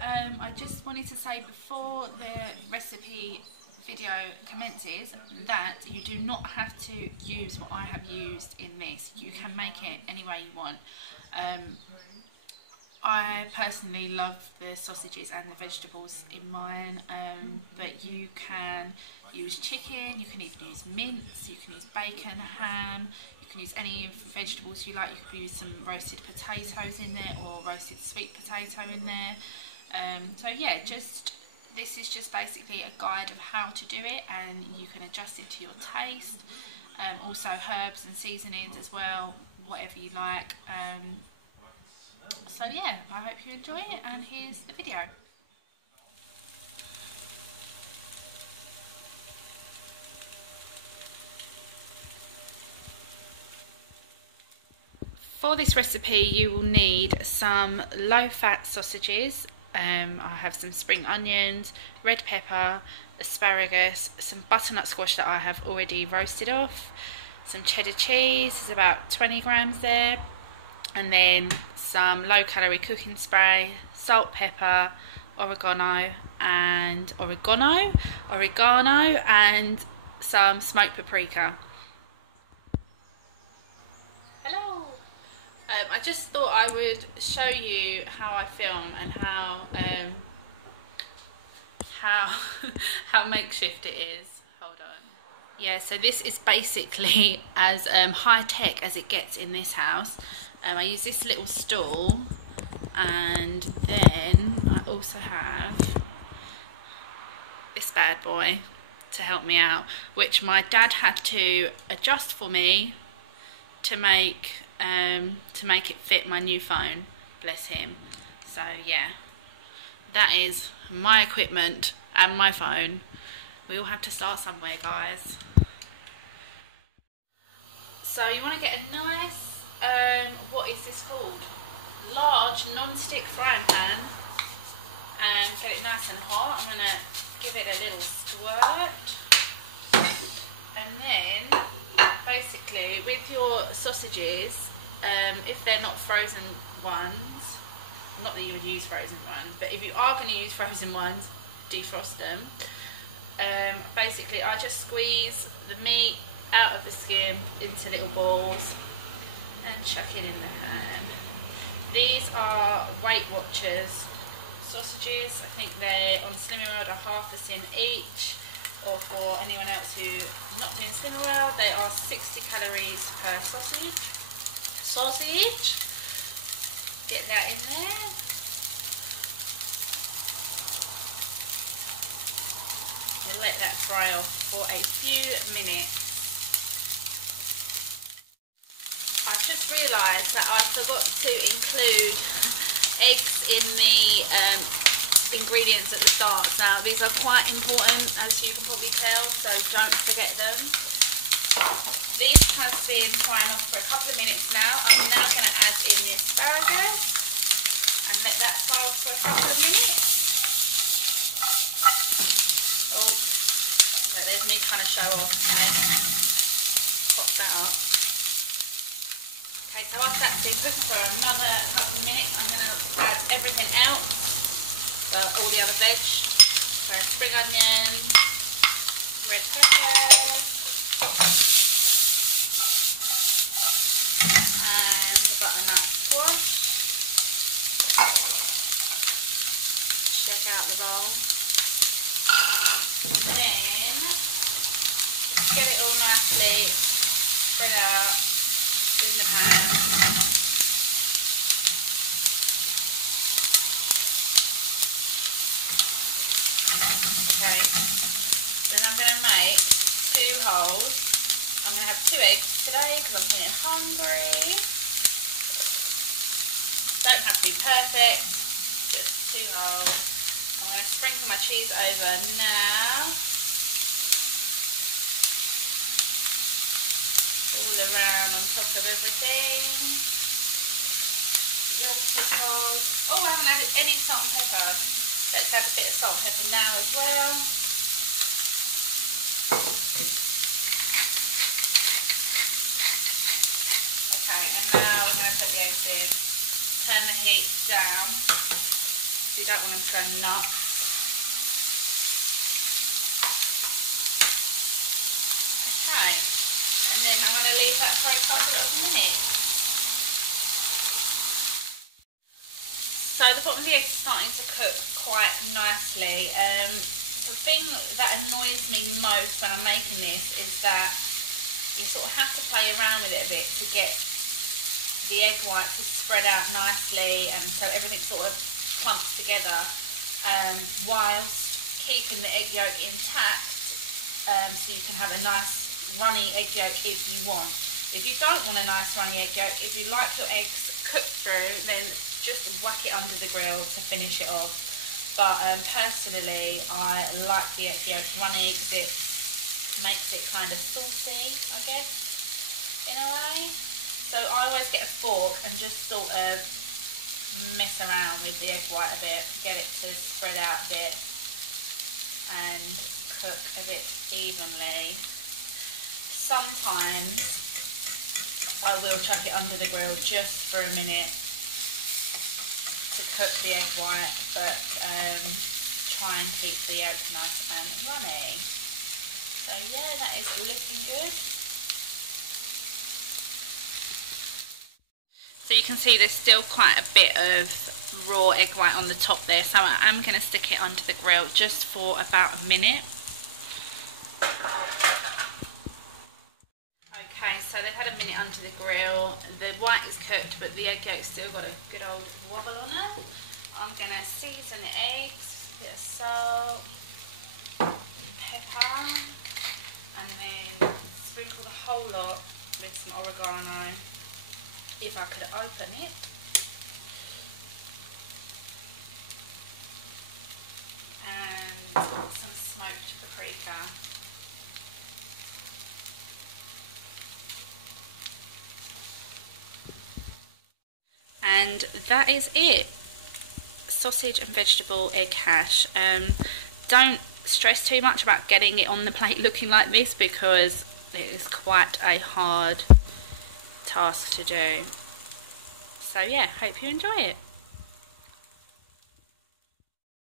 I just wanted to say before the recipe video commences that you do not have to use what I have used in this. You can make it any way you want. I personally love the sausages and the vegetables in mine, but you can use chicken, you can even use mince, you can use bacon, ham, you can use any vegetables you like. You could use some roasted potatoes in there or roasted sweet potato in there. So yeah, this is just basically a guide of how to do it, and you can adjust it to your taste. Also herbs and seasonings as well, whatever you like. So yeah, I hope you enjoy it, and here's the video. For this recipe you will need some low-fat sausages. I have some spring onions, red pepper, asparagus, some butternut squash that I have already roasted off, some cheddar cheese, there's about 20 grams there, and then some low-calorie cooking spray, salt, pepper, oregano, and some smoked paprika. Hello. I just thought I would show you how I film and how makeshift it is. Hold on. Yeah, so this is basically as high tech as it gets in this house. I use this little stool, and then I also have this bad boy to help me out, which my dad had to adjust for me to make it fit my new phone, bless him. So yeah, that is my equipment and my phone. We all have to start somewhere, guys. So you want to get a nice what is this called? Large non-stick frying pan, and get it nice and hot. I'm going to give it a little squirt, and then basically with your sausages, if they're not frozen ones, not that you would use frozen ones, but if you are going to use frozen ones, defrost them. Basically I just squeeze the meat out of the skin into little balls and chuck it in the pan. These are Weight Watchers sausages. I think they're on Slimming World are half a tin each, or for anyone else who's not doing Slimming World, they are 60 calories per sausage. Get that in there. And let that fry off for a few minutes. I've just realised that I forgot to include eggs in the ingredients at the start. Now these are quite important, as you can probably tell, so don't forget them. This has been frying off for a couple of minutes now. I'm now going to add in the asparagus and let that fry off for a couple of minutes. Oh, there's me trying to show off, and then pop that up. Okay, so after that's been cooked for another couple of minutes, I'm going to add everything else, so all the other veg, so spring onion, red pepper, and the butternut squash. Check out the bowl. Then just get it all nicely spread out in the pan. Okay, then I'm going to make 2 holes. I'm going to have 2 eggs today because I'm feeling hungry. Don't have to be perfect, just 2 holes. I'm going to sprinkle my cheese over now. All around on top of everything. Red peppers. Oh, I haven't added any salt and pepper. Let's add a bit of salt and pepper now as well. Okay, and now we're going to put the eggs in. Turn the heat down. you don't want them to go nuts. Okay, and then I'm going to leave that for a couple of minutes. So the bottom of the egg is starting to cook quite nicely. The thing that annoys me most when I'm making this is that you sort of have to play around with it a bit to get the egg white to spread out nicely, and so everything sort of clumps together, whilst keeping the egg yolk intact, so you can have a nice runny egg yolk if you want. If you don't want a nice runny egg yolk, if you like your eggs cooked through, then just whack it under the grill to finish it off. But personally, I like the egg yolk runny because it makes it kind of saucy, I guess, in a way. So I always get a fork and just sort of mess around with the egg white a bit, get it to spread out a bit and cook a bit evenly. Sometimes I will chuck it under the grill just for a minute to cook the egg white, but try and keep the yolk nice and runny. So yeah, that is looking good. So you can see there's still quite a bit of raw egg white on the top there, so I am going to stick it under the grill just for about a minute. Okay, so they've had a minute under the grill. The white is cooked, but the egg yolk's still got a good old wobble on it. I'm going to season the eggs, a bit of salt, pepper, and then sprinkle the whole lot with some oregano, if I could open it. And some smoked paprika. And that is it. Sausage and vegetable egg hash. Don't stress too much about getting it on the plate looking like this, because it is quite a hard task to do. So yeah, hope you enjoy it.